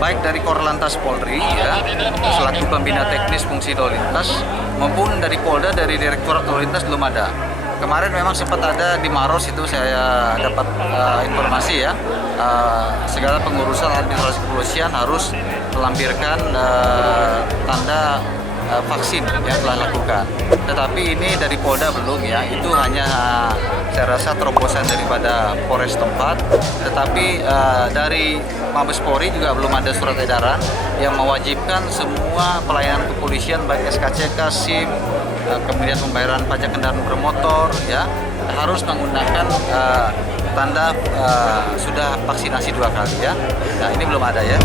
baik dari Korlantas Polri ya selaku pembina teknis fungsi lalu lintas maupun dari Polda, dari Direktorat Lalu Lintas belum ada. Kemarin memang sempat ada di Maros, itu saya dapat informasi ya, segala pengurusan administrasi kepolisian harus melampirkan tanda vaksin yang telah lakukan. Tetapi ini dari Polda belum ya, itu hanya saya rasa terobosan daripada Polres tempat. Tetapi dari Mabes Polri juga belum ada surat edaran yang mewajibkan semua pelayanan kepolisian baik SKCK, SIM, kemudian pembayaran pajak kendaraan bermotor ya harus menggunakan tanda sudah vaksinasi 2 kali ya. Nah ini belum ada ya.